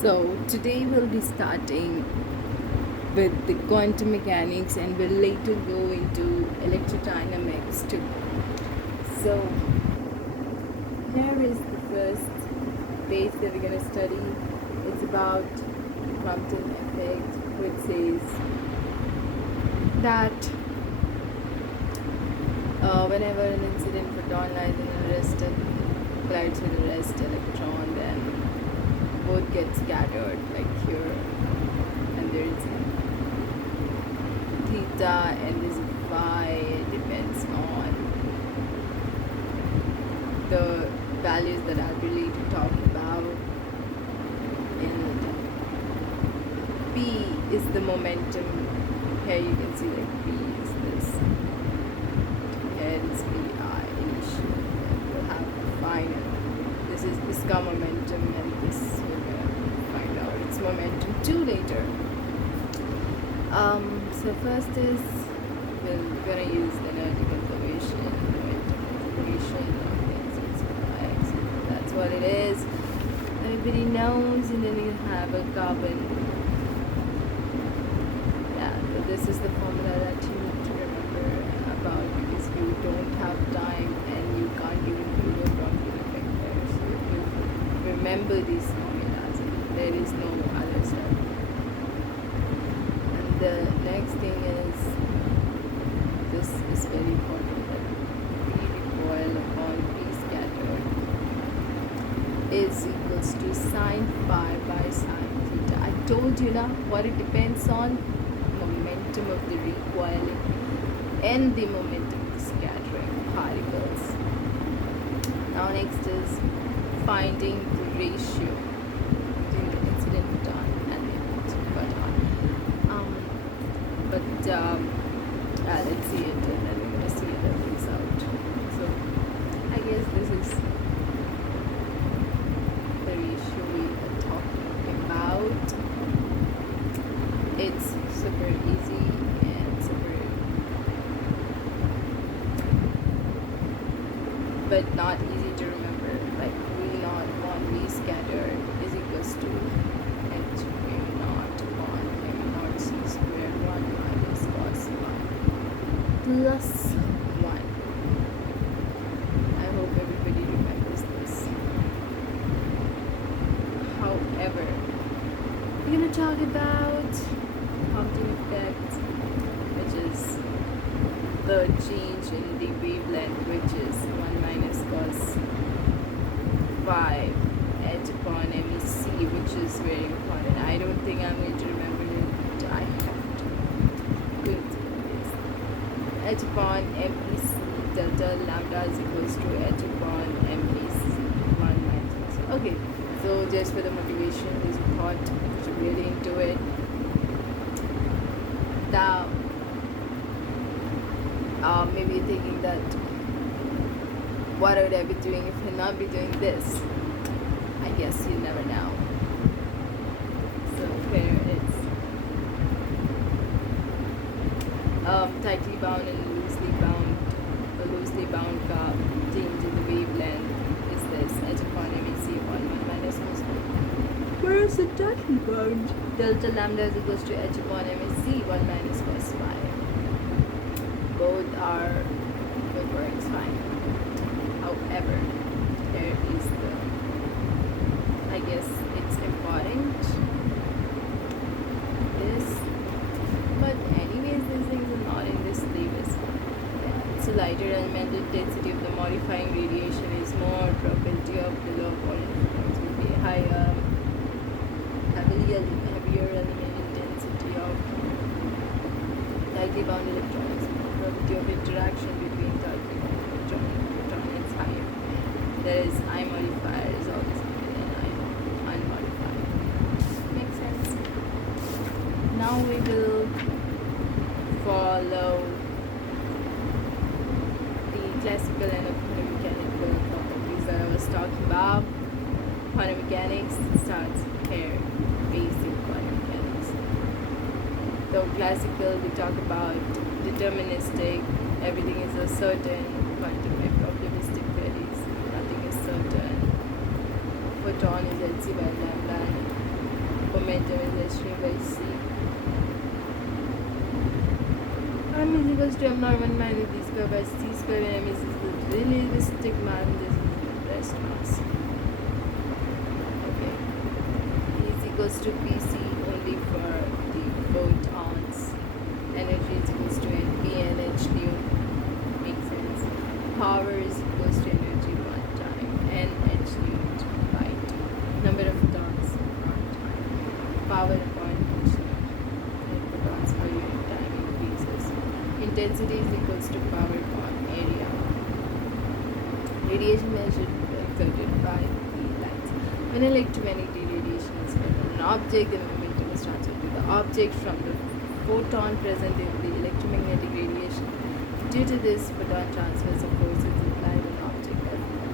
So, today we'll be starting with the quantum mechanics and we'll later go into electrodynamics too. So, here is the first page that we're going to study. It's about Compton effect, which says that whenever an incident photon lies in a rested collides with a rest electron, then both get scattered like here, and there is theta and this phi depends on the values that I really to talk about. And P is the momentum. Here you can see like P is this. Here is Pi initial. And we'll have the final. This is Iska momentum, and this we're gonna find out its momentum too later. So first is we're gonna use energy conservation, momentum conservation, x. That's what it is. Everybody knows, and then you have a carbon. Yeah, so this is the formula that you need to remember about because you don't have time and you can't even do the quantum effect there. So you remember these formulas, there is no other stuff. And the next thing is, this is very important, that P recoil upon P scattered is equals to sine phi by sine theta. I told you now what it depends on: momentum of the recoiling and the momentum of the scattering particles. Now next is finding the ratio between the incident photon and the emitting photon. Let's see it, and then we're going to see the result. So I guess this is the ratio we are talking about. It's super easy and super, but not easy to remember. Like V naught upon V scattered is equals to H mu naught upon mu naught C squared 1 minus cos 1 plus 1. I hope everybody remembers this. However, we're going to talk about Compton effect, which is the change in the wavelength, which is 1 minus cos 5 h upon MEC, which is very important. I don't think I'm going to remember it, but I have to go through this. H upon MEC delta lambda is equals to h upon MEC 1 minus. Okay, so just for the motivation, this thought, which I'm really into it. Now, maybe you're thinking that what would I be doing if I not be doing this? I guess you never know. So here it's tightly bound and loosely bound curve change in the wavelength is this h upon MEC 1 minus cos 1. Whereas the tightly bound delta lambda is equals to h upon MEC 1 minus cos 5. Both works fine. However, there is the, I guess it's important, this, but anyways these things are not in this syllabus. Yeah, it's a lighter elemental density of the modifying radiation is more, probability of the low point will be higher, heavier elemental density of tightly bound electrons, probability of interaction between tightly bound electron and proton is higher. There is I modifier is always higher than I unmodified. Makes sense. Now we will follow the classical and quantum mechanical properties that I was talking about. Quantum mechanics starts here, basic quantum mechanics. Though classical, we talk about deterministic, everything is a certain, quantum and probabilistic theories, nothing is certain. Photon is hc by lambda, momentum is h by c. M is equals to m naught 1 minus d square by c square, and m is the relativistic mass, this is the rest mass. Okay. E is equals to pc only for the photons. Energy is equals to np and h nu. Makes sense. Power is equals to energy one time and h nu by 2. Number of photons per time. Power upon h nu. Photons per unit time increases. Intensity is equals to power upon area. Radiation measured exerted by the light. When electromagnetic radiation is felt on an object, the momentum is transferred to the object from the photon present in the electromagnetic radiation. Due to this photon transfers of forces applied on object.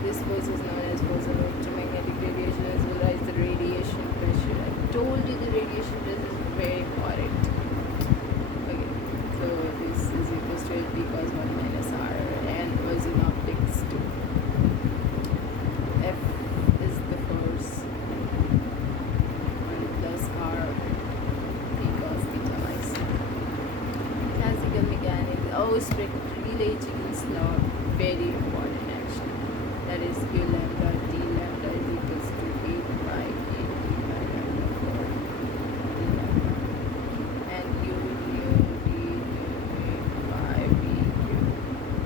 This force is known as force of electromagnetic radiation, as well as the radiation pressure. I told you the radiation pressure is very important. Okay, so this is equals to L P cos 1 minus R, and was in optics too. F is the force 1 plus R P cos theta by C. Classical mechanics. Oh, strict Rayleigh's law, very important actually. That is Q lambda d lambda is equals to 8 by 8 d by lambda 4 d lambda. And U nu d nu 8 by V Q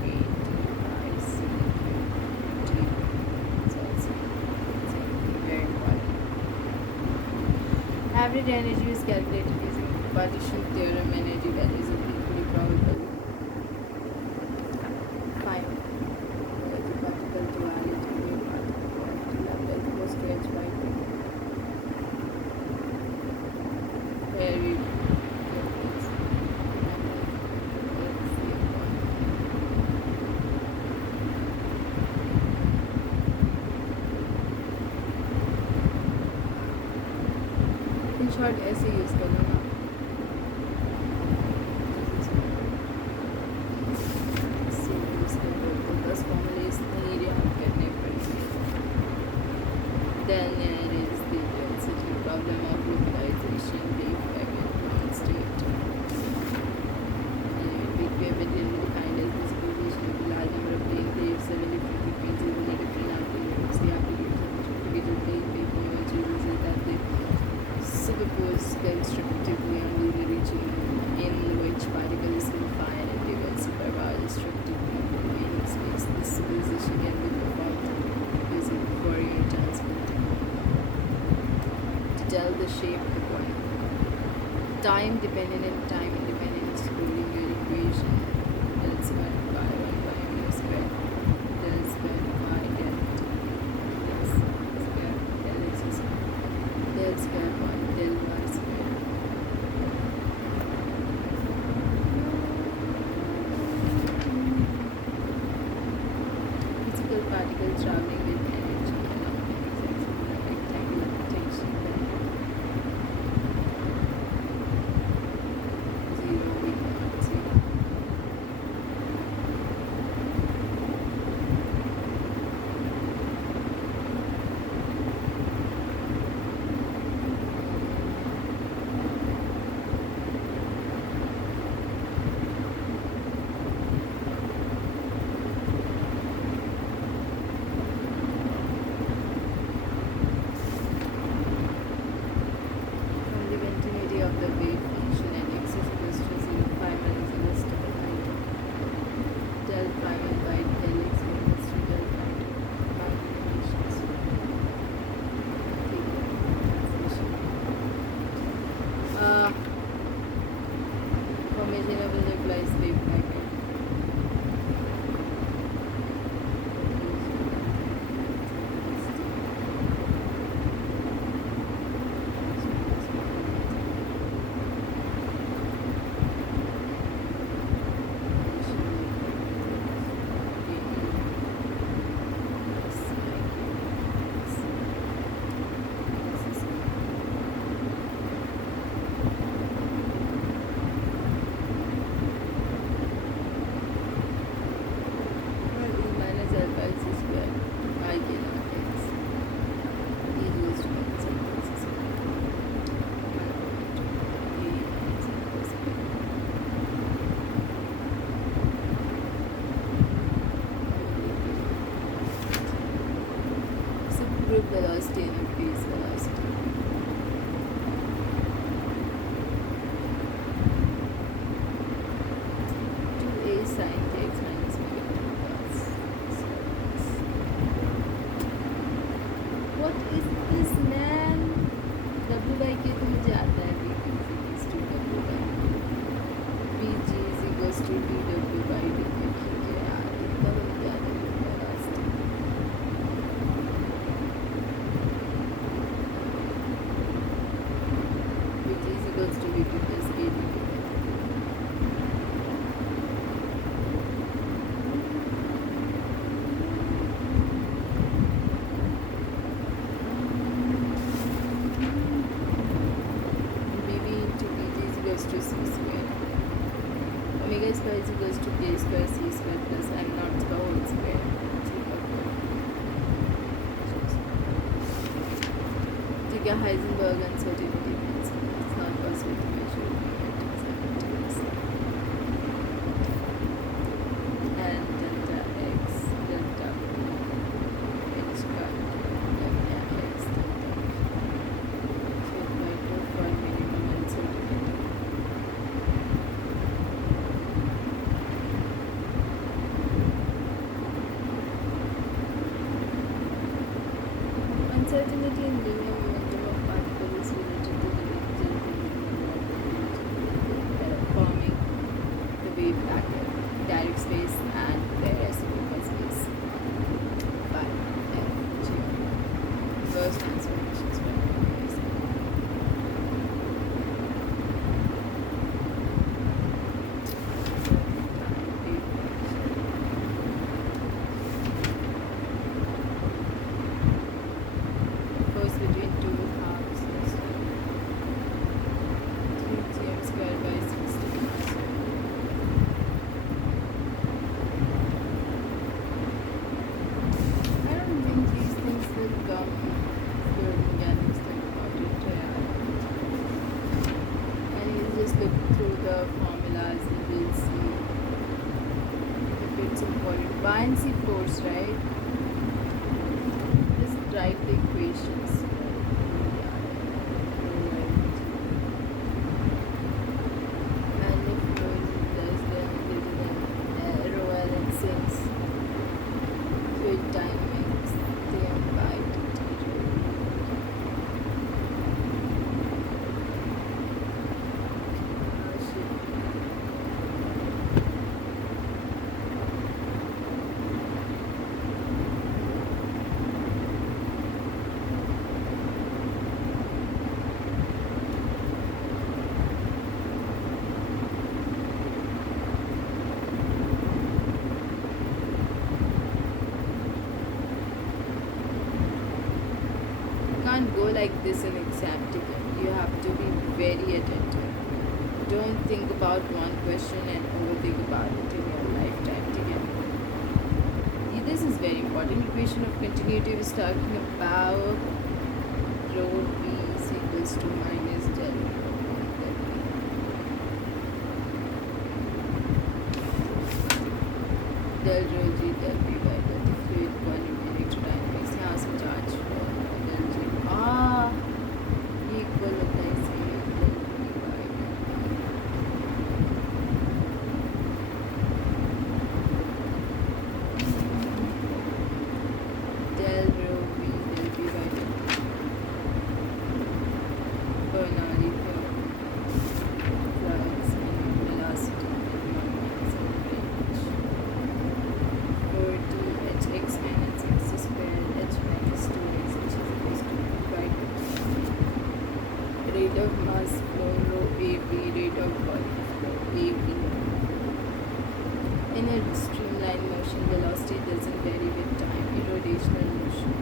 8 by C Q d. So it's very important. Average energy is calculated using partition theorem. Energy values are equally probable. Find the particle duality wave particle quantity lambda is equals to h by 2. Where we get this lambda is the in short ऐसे use कर लो ना. ऐसे use कर लो तो 10 फॉर्मूले इसलिए याद करने पड़ेंगे. Then there is the density problem of localization, the effect of ground state. Big wave material defined as this position of a large number of plane waves at different frequencies in a different altitudes. The application of individual plane wave images is that they superpose constructively on the region in which particles confine and they will superpose destructively in the remaining space. This superposition can be performed using Fourier transform to tell the shape of the point. Time dependent and time independent is Schrödinger equation. Del square by 1 by mu square. Del square by del square del x square. Del square by del y square. Physical particle traveling with energy along an x-axis in a rectangular potential band. 0 V naught 0. equals to VP plus AD. BB into BG is equals to C square. Omega square is equals to K square C square plus M naught the whole square. ठीक है, Heisenberg uncertainty principle. It's not possible to measure momentum simultaneously. And delta x, delta h bar, delta x, delta so by 2 for minimum uncertainty. Uncertainty in linear momentum of particles is related to the forming the wave packet, direct space, and their reciprocal space. By F G. First transformations by force between two halves is 3 square by 16. I don't think these things will come fluid mechanics think about it. And you just look through the formulas and we'll see if it's important. Buoyancy force, right? Just write the equations. And if rho is less than greater than rho L and since fluid dynamics, dm by dt rho. Oh shit. You can't go like this in exam ticket. You have to be very attentive. Don't think about one question and overthink about it in your lifetime ticket. This is very important. Equation of continuity is talking about rho v is equals to minus del rho del v. Del rho g del v by del t fluid volume electrodynamics. यहाँ से charge del g ये equal होता है इसके del v by del rho v del v by del Bernoulli theorem. Flux minimum velocity minimum maximum range. 4t hx minus x square h minus 2x which is equals to by 2. Rate of mass flow rho av, rate of volume flow av. In a streamline motion, velocity doesn't vary with time. Irrotational motion.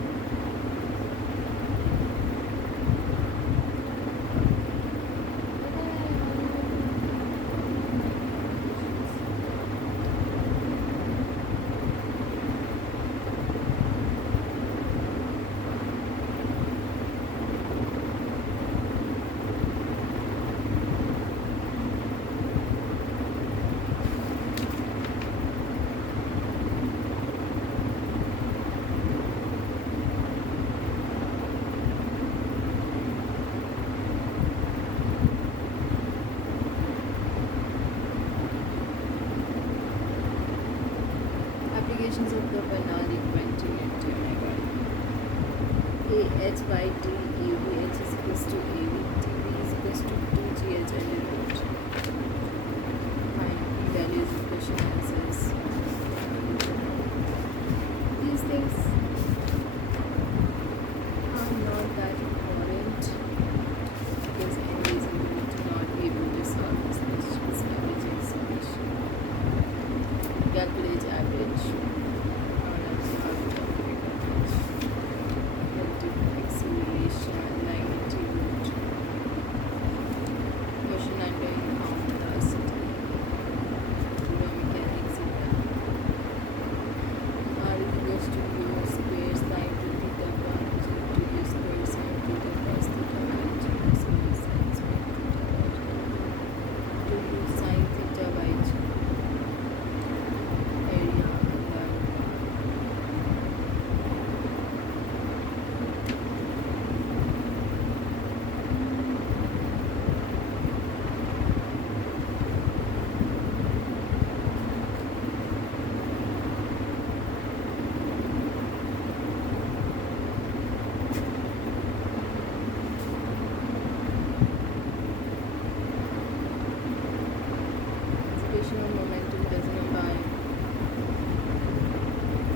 gravitational momentum doesn't apply.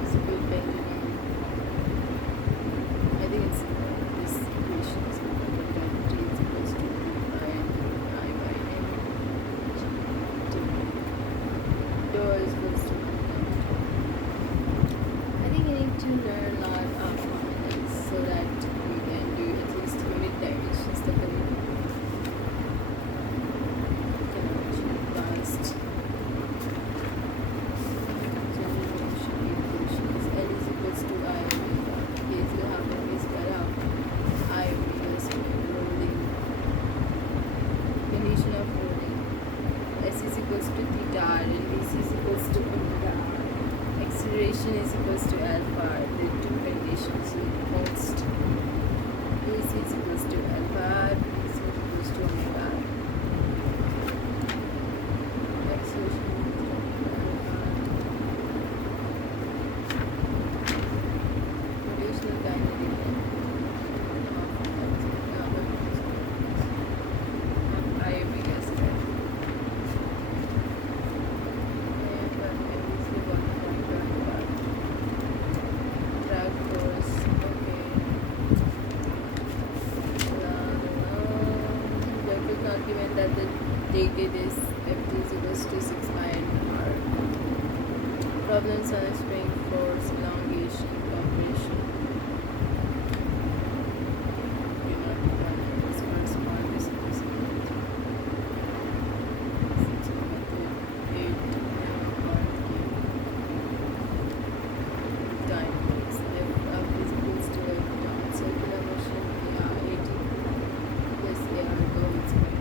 Physical pendulum. I think it's this equation is equal to gravity is equals to I by m t. Dou is equals to I think you need to learn a lot of harmonics so that you can do at least unit dimensions the advanced general motion equations. L is equals to I omega. K is the half of is per half. I omega square rolling. Condition of rolling. S is equals to theta r and V is equals to omega r. Acceleration is equals to alpha r. The two conditions most. V is equals to alpha r. V is equals to omega r. Acceleration is equals to alpha r. Rotational kinetic of I omega square. Drag force, okay. Therefore, not given that the data is Ft is equals to 6 pi r. Problems on a spring force, elongation, compression. Do not this correspond to dynamics. F is equals to F down. Circular motion, AR 80 plus AR goes square.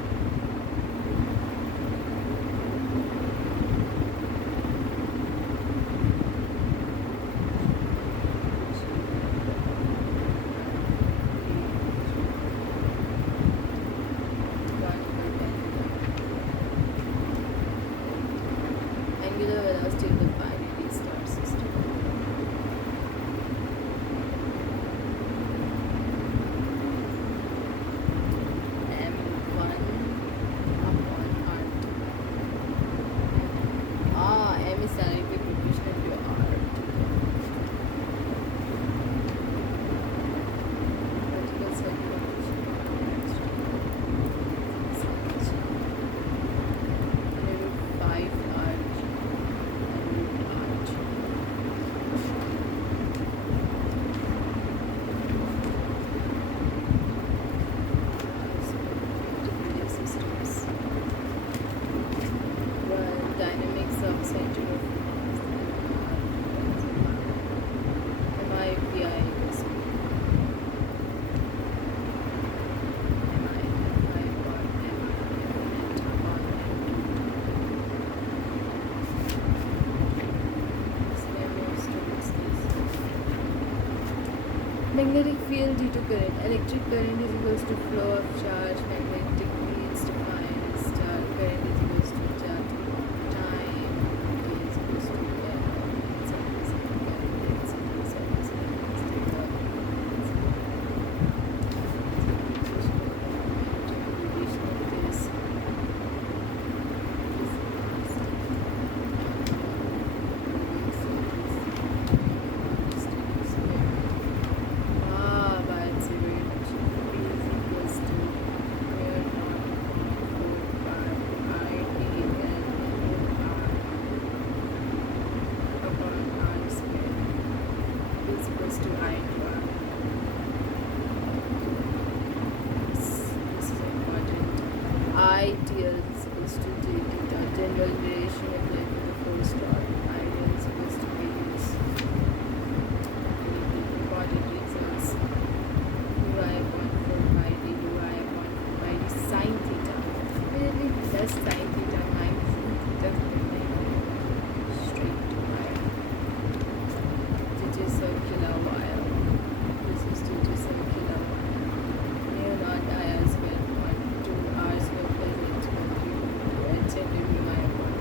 Angular velocity of the binary star system. M1 upon R2. M is directly proportional to R2. Vertical circular motion. Root 5 R2. Systems. Well, dynamics of center of MIPI is MI upon magnetic field due to current. Electric current is equals to flow of charge. Magnetic field is defined as charge. Current is equals to charge time. T is equals to ITL is supposed to be the general duration of life of the first star. Ideal is supposed to be this. Important results. Ui upon 4 pi d ui upon 4 pi d sin theta. Immediately plus sin theta minus sin theta straight to wire. Due to circular wire. This is due to circular wire. Mu naught I r square upon 2 r square plus h square 3 h and mu I upon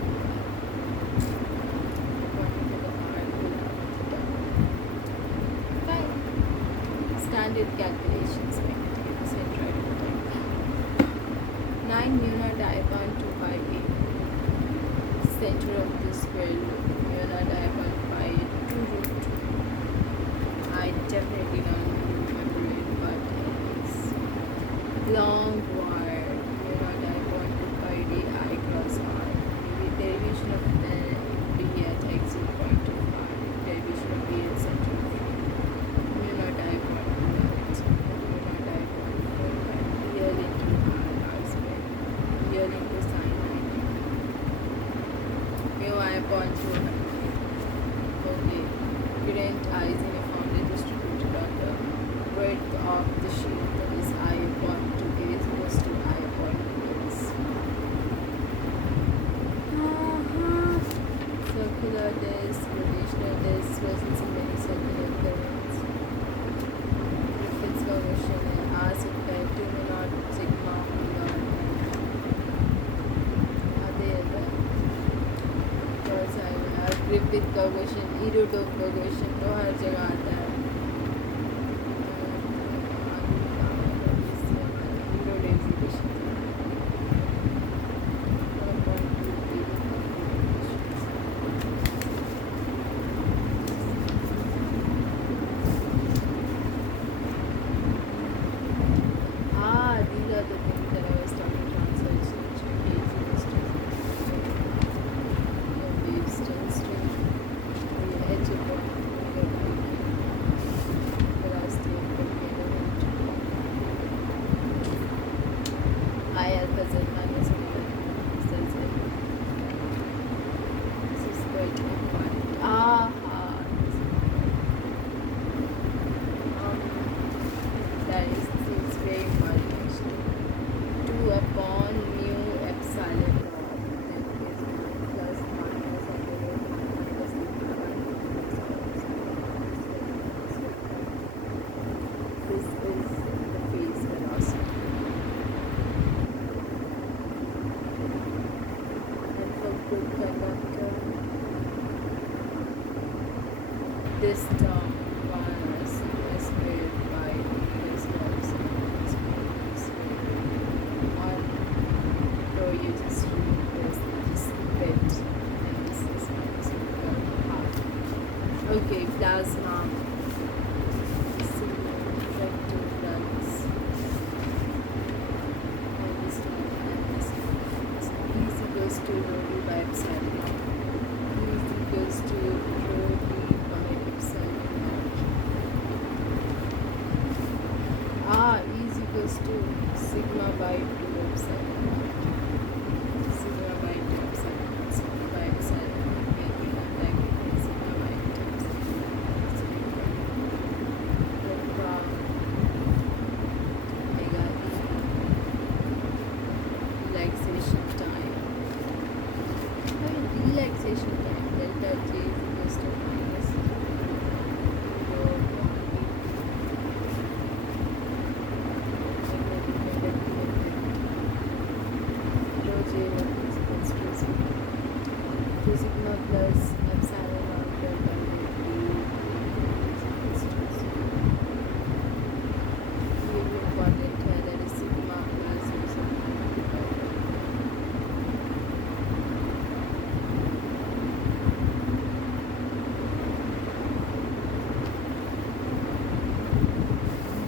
1 to the r without theta. Fine. Standard calculations. I can take this and try to type. 9 mu naught I upon 2 pi a. center of the square loop. You are not able by 2 root 2. I definitely don't remember it, but it's long wire. You are not able by the I cross R. The derivation of B at exit point of R. Derivation of B at center of R. You are not able to that. You are not able to real into R square. Real into sine 90. Mu I upon 200. Okay. Current I is uniformly distributed on the width of the sheet, that is I upon 2A is equals to I upon 2S. Circular disc, rotational disc, presence in many circular currents. Griffith's coefficient and R sigma 2 mu naught sigma omega. Griffith का question इरोटोप का question तो हर जगह आता है these are the things that I was talking about. I alpha z minus omega z z. This is quite important. That is very important actually. 2 upon mu epsilon naught. That is plus minus under root minus sigma by this is the phase velocity. And for good conductor, this term 1 sigma squared by this term sigma squared on so you just read this bit and this is minus half. Okay, plasma sigma vector flux and this term and this E is equals to rho d by epsilon naught. E is equals to rho d by epsilon naught. E is equals to sigma by 2 epsilon naught. Sigma by 2 epsilon naught. Sigma by epsilon naught. Again, we have like sigma by 2 epsilon naught. Delta omega E. Relaxation time. Relaxation time. Delta J is equals to minus rho sigma plus epsilon naught delta T is equals to 0. Very important here, that is sigma plus epsilon naught delta.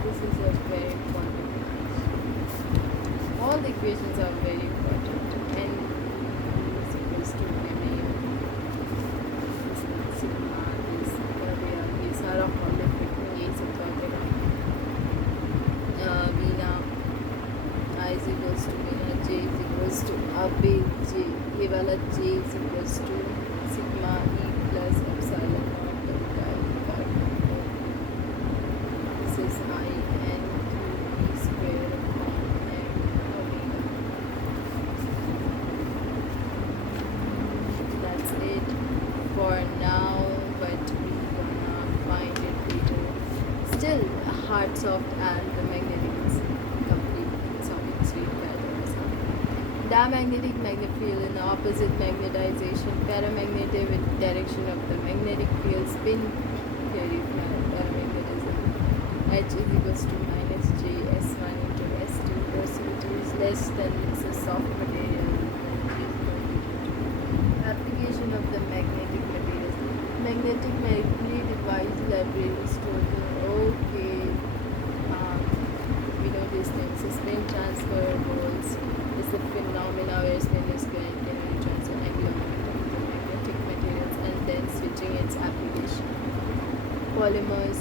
This is a very important match. All the equations are very important. N is equals to MA. This is sigma, this area, ये सारा format में यही सब वगैरह Veena I is equals to Veena J is equals to अब J ये वाला J is equals to sigma E plus epsilon naught delta E by 4. This is I N E square upon M omega. That's it for now, but we're gonna find it later. Still, hard, soft, and the magnetic is complete. So it's really better. Diamagnetic magnetic field in the opposite magnetization. Paramagnetic with direction of the magnetic field. Spin theory of paramagnetism. H is equals to minus J S1 into S2. Velocity is less than this is soft material. Happy Magnetic Mercury device library store. Okay. Um, we know these things. So spin transfer balls is the phenomena where spin is going to transfer angular momentum to magnetic materials and then switching its application. Polymers.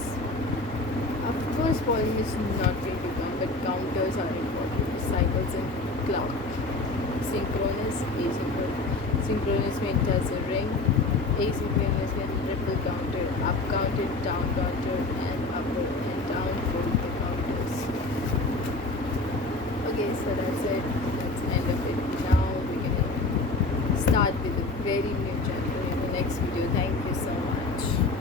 Of course, polymers is not going to count, but counters are important. Cycles in clock. Synchronous, asynchronous. Synchronous means as a ring. Asynchronous means ripple counter, up counter, down counter, and upper and down both the counters. Okay, so that's it. That's the end of it. Now we're gonna start with a very new chapter in the next video. Thank you so much.